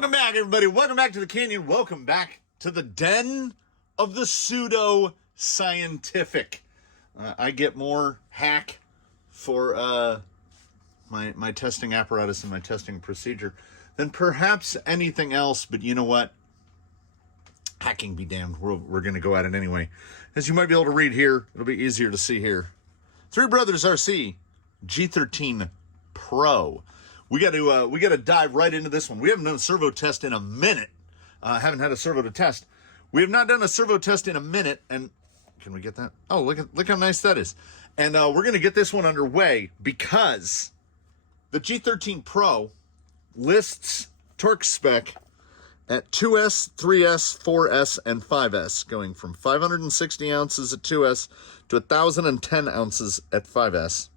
Welcome back, everybody. Welcome back to the canyon. Welcome back to the den of the pseudo-scientific. I get more hack for my testing apparatus and my testing procedure than perhaps anything else. But you know what? Hacking be damned. We're going to go at it anyway. As you might be able to read here, it'll be easier to see here. Brothers RC G13 Pro. We got to dive right into this one. We haven't done a servo test in a minute. Haven't had a servo to test. We have not done a servo test in a minute. And can we get that? Oh, look how nice that is. And we're going to get this one underway because the G13 Pro lists torque spec at 2S, 3S, 4S, and 5S, going from 560 ounces at 2S to 1,010 ounces at 5S.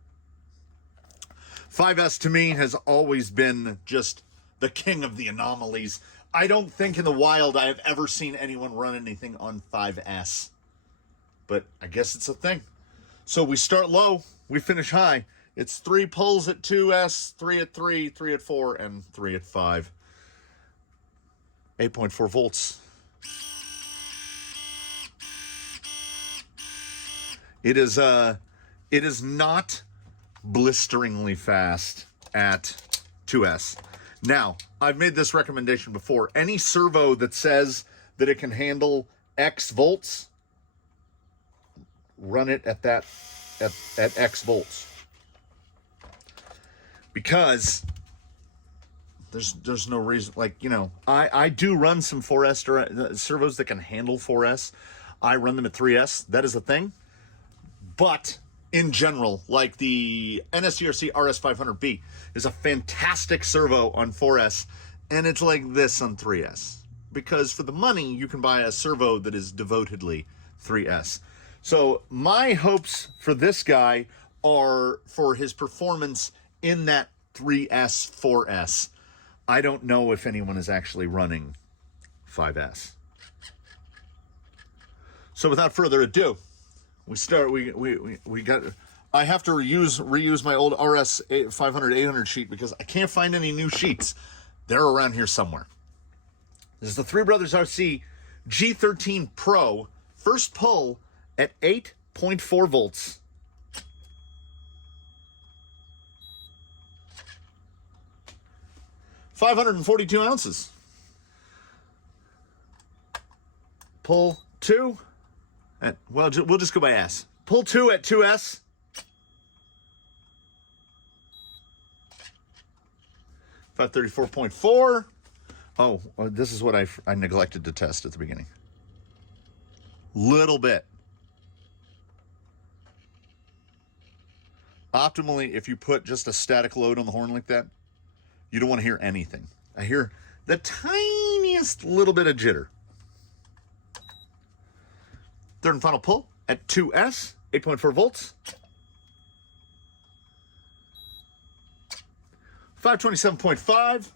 5S to me has always been just the king of the anomalies. I don't think in the wild I have ever seen anyone run anything on 5S. But I guess it's a thing. So we start low, we finish high. It's 3 pulls at 2S, 3 at 3, 3 at 4, and 3 at 5. 8.4 volts. It is not blisteringly fast at 2S. Now, I've made this recommendation before. Any servo that says that it can handle X volts, run it at X volts. Because there's no reason, like, you know, I do run some 4S servos that can handle 4S. I run them at 3S. That is a thing. But in general, like the NSCRC RS500B is a fantastic servo on 4S, and it's like this on 3S. Because for the money, you can buy a servo that is devotedly 3S. So my hopes for this guy are for his performance in that 3S, 4S. I don't know if anyone is actually running 5S. So without further ado, we got. I have to reuse my old RS 500 800 sheet because I can't find any new sheets. They're around here somewhere. This is the Brothers RC G13 Pro. First pull at 8.4 volts. $542 ounces. Pull 2 at, well, we'll just go by S. Pull 2 at 2S. $534.4. Oh, this is what I neglected to test at the beginning. Little bit. Optimally, if you put just a static load on the horn like that, you don't want to hear anything. I hear the tiniest little bit of jitter. Third and final pull at 2S, 8.4 volts. 527.5.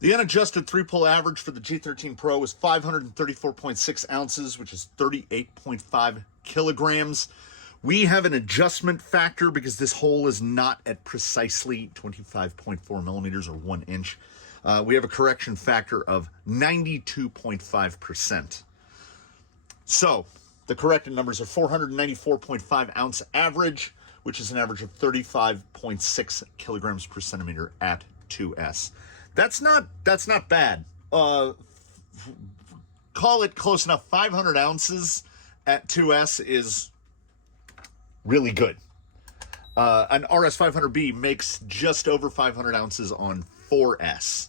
The unadjusted 3-pull average for the G13 Pro is 534.6 ounces, which is 38.5 kilograms. We have an adjustment factor because this hole is not at precisely 25.4 millimeters or 1 inch. We have a correction factor of 92.5%. So the corrected numbers are 494.5 ounce average, which is an average of 35.6 kilograms per centimeter at 2S. That's not bad. Call it close enough. 500 ounces at 2S is really good. An RS500B makes just over 500 ounces on 4S.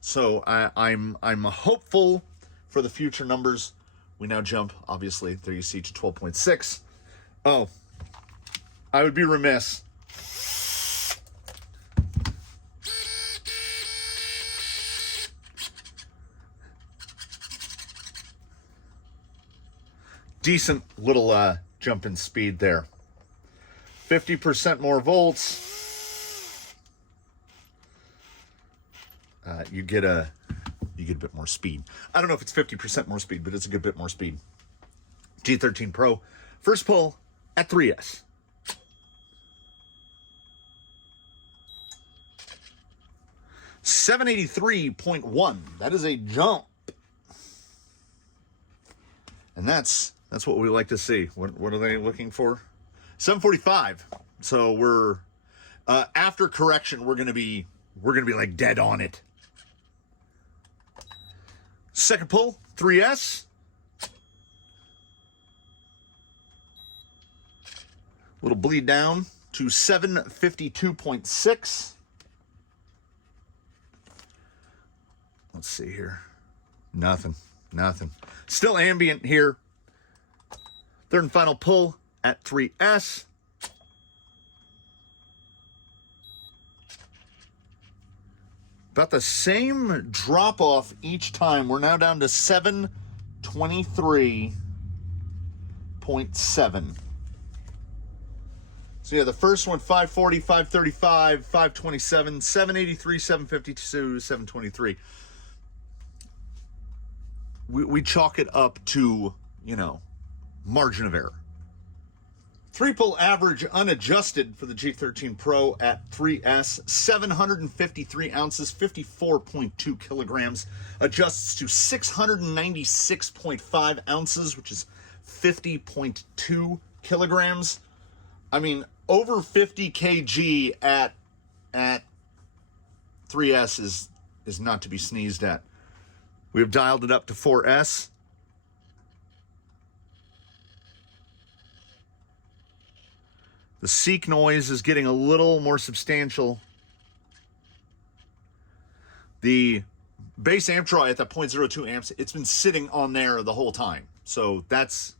So I'm hopeful for the future numbers. We now jump, obviously, there you see, to 12.6. Oh, I would be remiss. Decent little jump in speed there. 50% more volts. You get a bit more speed. I don't know if it's 50% more speed, but it's a good bit more speed. G13 Pro, first pull at 3S. 783.1. That is a jump. And that's what we like to see. What are they looking for? 745. So we're after correction, we're gonna be like dead on it. Second pull, 3S. Little bleed down to 752.6. Let's see here. Nothing. Still ambient here. Third and final pull at 3S. About the same drop off each time. We're now down to 723.7. So yeah, the first one, 540, 535, 527, 783, 752, 723. We chalk it up to, margin of error. 3-pull average unadjusted for the G13 Pro at 3S, 753 ounces, 54.2 kilograms. Adjusts to 696.5 ounces, which is 50.2 kilograms. I mean, over 50 kg at 3S is not to be sneezed at. We have dialed it up to 4S. The seek noise is getting a little more substantial. The base amp draw at that 0.02 amps, it's been sitting on there the whole time. So that's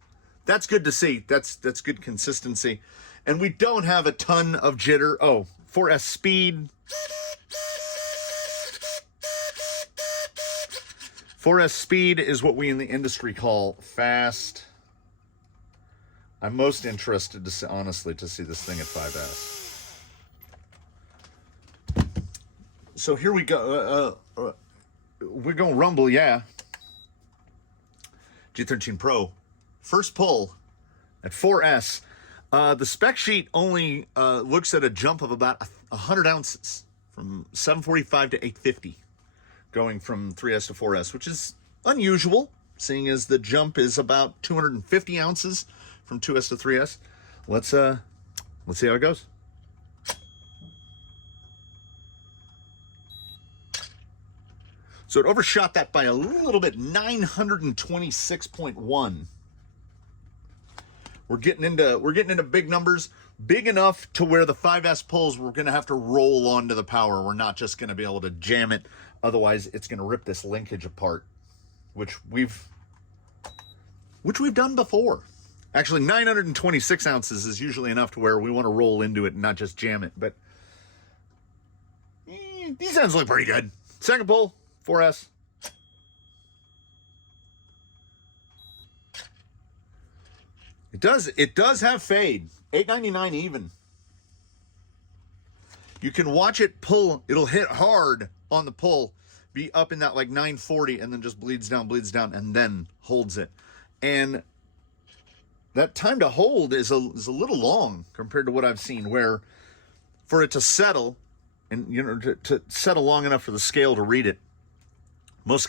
good to see. That's good consistency. And we don't have a ton of jitter. Oh, 4S speed. 4S speed is what we in the industry call fast. I'm most interested to see, honestly, to see this thing at 5S. So here we go. We're going to rumble, yeah. G13 Pro. First pull at 4S. The spec sheet only looks at a jump of about 100 ounces from 745 to 850, going from 3S to 4S, which is unusual, seeing as the jump is about 250 ounces from 2S to 3S. Let's see how it goes. So it overshot that by a little bit, 926.1. We're getting into big numbers, big enough to where the 5S pulls, we're going to have to roll onto the power. We're not just going to be able to jam it. Otherwise, it's going to rip this linkage apart, which we've done before. Actually, 926 ounces is usually enough to where we want to roll into it and not just jam it. But these ends look pretty good. Second pull, 4S. It does have fade. 899 even. You can watch it pull. It'll hit hard on the pull, be up in that like 940, and then just bleeds down, and then holds it. And that time to hold is a little long compared to what I've seen, where for it to settle, and to settle long enough for the scale to read it, most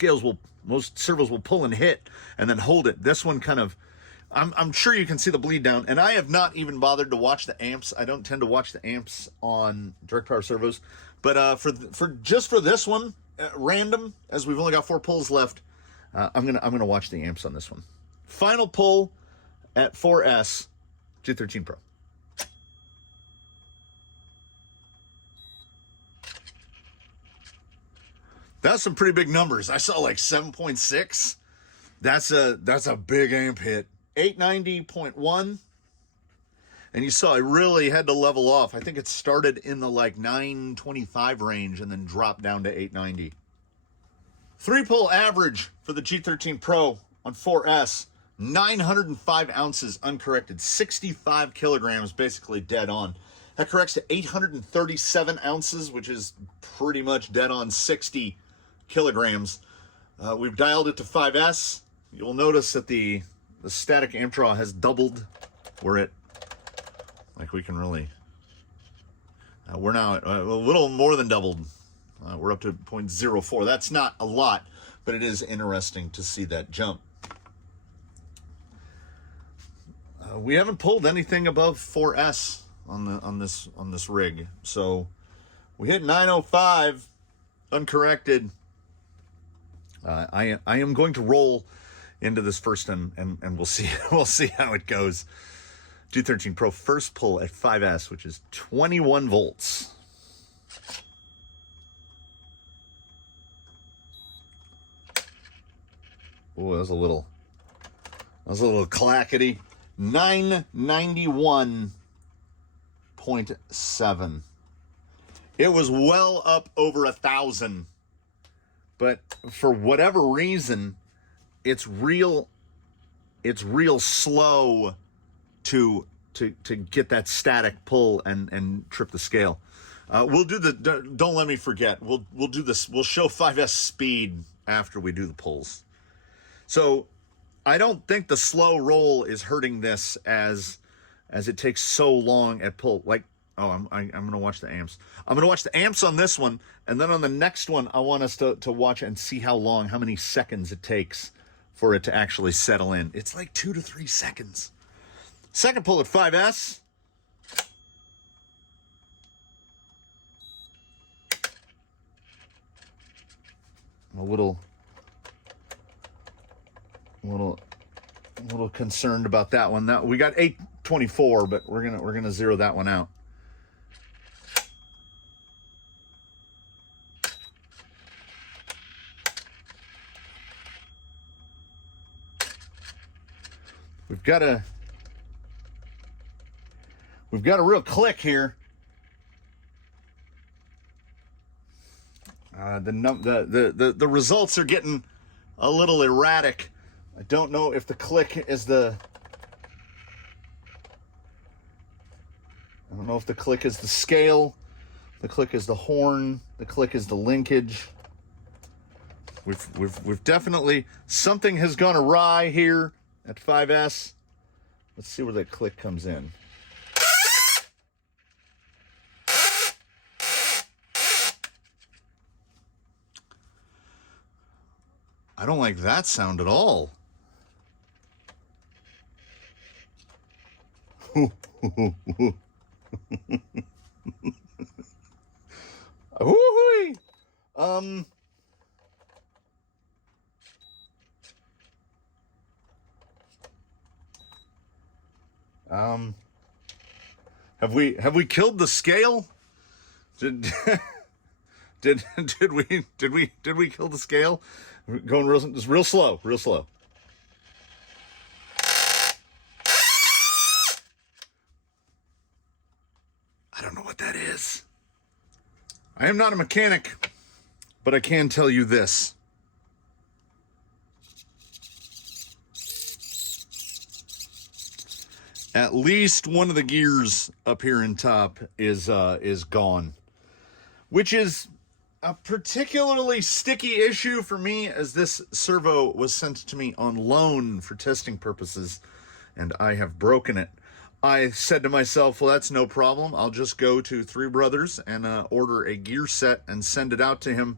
servos will pull and hit and then hold it. This one kind of, I'm sure you can see the bleed down, and I have not even bothered to watch the amps. I don't tend to watch the amps on direct power servos, but for this one, random, as we've only got 4 pulls left, I'm gonna watch the amps on this one. Final pull at 4S, G13 Pro. That's some pretty big numbers. I saw like 7.6. That's a big amp hit. 890.1. And you saw I really had to level off. I think it started in the like 925 range and then dropped down to 890. 3-pull average for the G13 Pro on 4S. 905 ounces uncorrected. 65 kilograms, basically dead on. That corrects to 837 ounces, which is pretty much dead on 60 kilograms. We've dialed it to 5S. You'll notice that the static amp draw has doubled. We're at, like, we can really, we're now at a little more than doubled We're up to 0.04. That's not a lot, but it is interesting to see that jump. We haven't pulled anything above 4S on this rig, so we hit 905 uncorrected. I am going to roll into this first, and we'll see we'll see how it goes. G13 Pro first pull at 5S, which is 21 volts. Oh, that was a little clackety. 991.7. It was well up over 1,000, but for whatever reason, it's real slow to get that static pull and trip the scale. We'll do the, don't let me forget, we'll do this, we'll show 5S speed after we do the pulls. So I don't think the slow roll is hurting this as it takes so long at pull. Like, oh, I'm gonna watch the amps. I'm gonna watch the amps on this one, and then on the next one, I want us to watch and see how many seconds it takes for it to actually settle in. It's like 2 to 3 seconds. Second pull at 5S. I'm a little concerned about that one. Now we got 824, but we're gonna zero that one out. We've got a real click here. The results are getting a little erratic. I don't know if the click is the scale, the click is the horn, the click is the linkage. We've definitely, something has gone awry here at 5S. Let's see where that click comes in. I don't like that sound at all. Have we killed the scale? Did we kill the scale? We're going real slow. I don't know what that is. I am not a mechanic, but I can tell you this. At least one of the gears up here in top is gone, which is a particularly sticky issue for me, as this servo was sent to me on loan for testing purposes, and I have broken it. I said to myself, well, that's no problem. I'll just go to Three Brothers and order a gear set and send it out to him,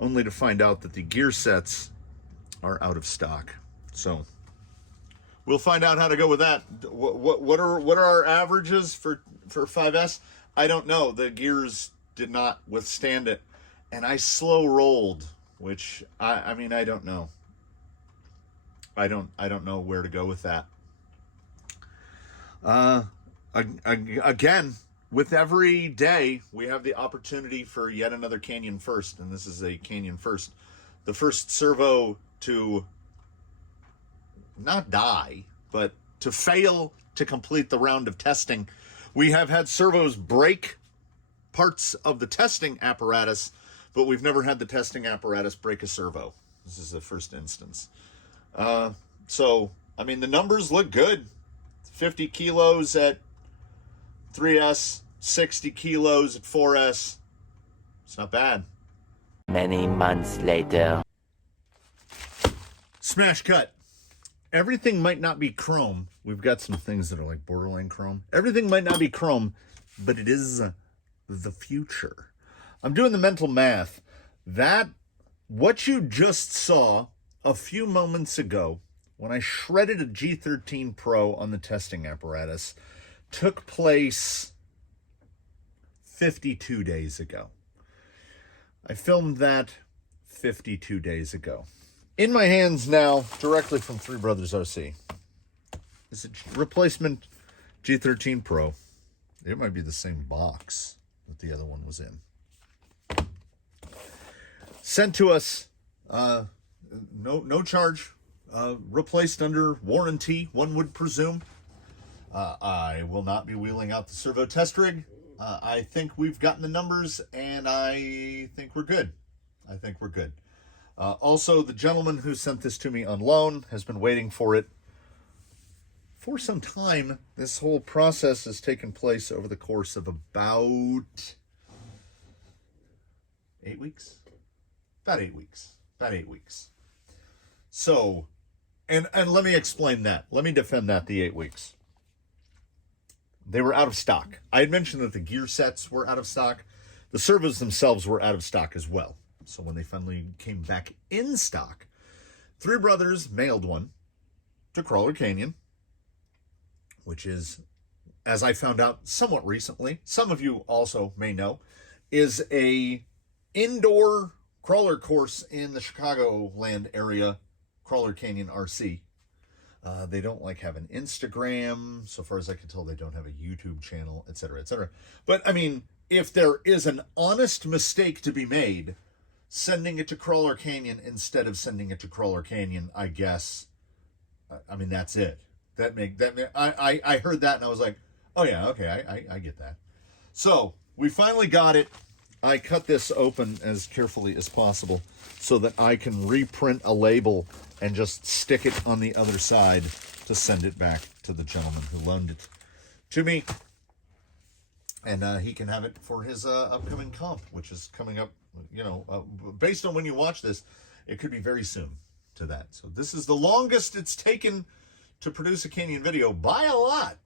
only to find out that the gear sets are out of stock. So we'll find out how to go with that. What are our averages for 5S? I don't know. The gears did not withstand it, and I slow rolled, which I mean, I don't know. I don't know where to go with that. Again, with every day, we have the opportunity for yet another Canyon first, and this is a Canyon first. The first servo to not die, but to fail to complete the round of testing. We have had servos break parts of the testing apparatus, but we've never had the testing apparatus break a servo. This is the first instance. So, I mean, the numbers look good. 50 kilos at 3S, 60 kilos at 4S. It's not bad. Many months later. Smash cut. Everything might not be chrome. We've got some things that are like borderline chrome. Everything might not be chrome, but it is the future. I'm doing the mental math. What you just saw a few moments ago when I shredded a G13 Pro on the testing apparatus took place 52 days ago. I filmed that 52 days ago. In my hands now, directly from Three Brothers RC, is a replacement G13 Pro. It might be the same box that the other one was in. Sent to us, no charge, replaced under warranty, one would presume. I will not be wheeling out the Servo test rig. I think we've gotten the numbers, and I think we're good. Also, the gentleman who sent this to me on loan has been waiting for it for some time. This whole process has taken place over the course of about 8 weeks. About 8 weeks. So, and let me explain that. Let me defend that, the 8 weeks. They were out of stock. I had mentioned that the gear sets were out of stock. The servos themselves were out of stock as well. So when they finally came back in stock, Three Brothers mailed one to Crawler Canyon, which is, as I found out somewhat recently, some of you also may know, is a indoor crawler course in the Chicagoland area, Crawler Canyon RC. They don't have an Instagram. So far as I can tell, they don't have a YouTube channel, etc., etc. But I mean, if there is an honest mistake to be made, sending it to Crawler Canyon instead of sending it to Crawler Canyon, I guess, I mean, that's it. I heard that and I was like, oh yeah, okay, I get that. So we finally got it. I cut this open as carefully as possible so that I can reprint a label and just stick it on the other side to send it back to the gentleman who loaned it to me. And he can have it for his upcoming comp, which is coming up, based on when you watch this, it could be very soon to that. So this is the longest it's taken to produce a Canyon video by a lot.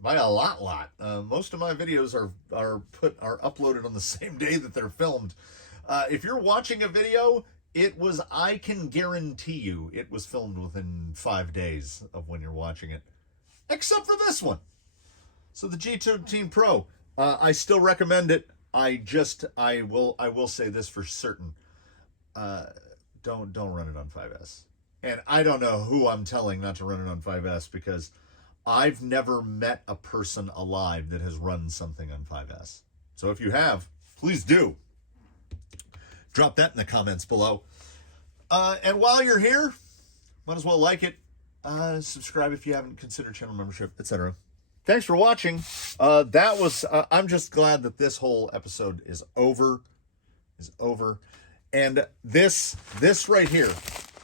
Most of my videos are uploaded on the same day that they're filmed. If you're watching a video, I can guarantee you it was filmed within 5 days of when you're watching it, except for this one. So the G13 Pro, I still recommend it. I will say this for certain. Don't run it on 5S. And I don't know who I'm telling not to run it on 5S, because I've never met a person alive that has run something on 5S. So if you have, please do. Drop that in the comments below. And while you're here, might as well like it. Subscribe if you haven't, considered channel membership, etc. Thanks for watching. I'm just glad that this whole episode is over. And this right here,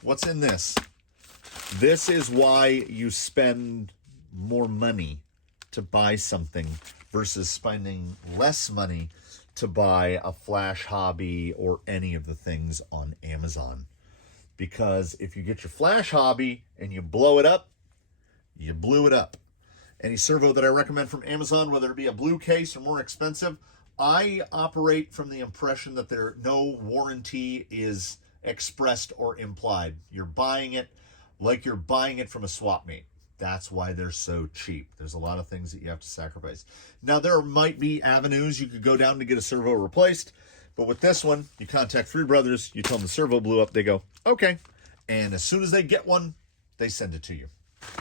what's in this? This is why you spend more money to buy something versus spending less money to buy a Flash Hobby or any of the things on Amazon. Because if you get your Flash Hobby and you blow it up, you blew it up. Any servo that I recommend from Amazon, whether it be a blue case or more expensive, I operate from the impression that no warranty is expressed or implied. You're buying it like you're buying it from a swap meet. That's why they're so cheap. There's a lot of things that you have to sacrifice. Now, there might be avenues you could go down to get a servo replaced, but with this one, you contact Three Brothers, you tell them the servo blew up, they go, okay. And as soon as they get one, they send it to you.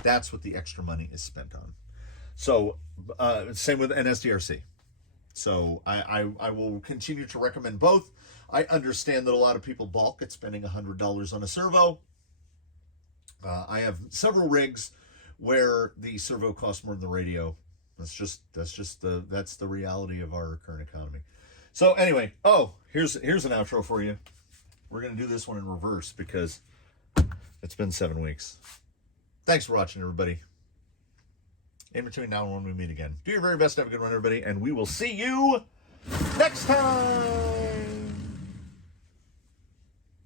That's what the extra money is spent on. So, same with NSDRC. So I will continue to recommend both. I understand that a lot of people balk at spending $100 on a servo. I have several rigs where the servo costs more than the radio. That's the reality of our current economy. So anyway, here's an outro for you. We're gonna do this one in reverse because it's been 7 weeks. Thanks for watching, everybody. In between now and when we meet again, do your very best to have a good one, everybody, and we will see you next time.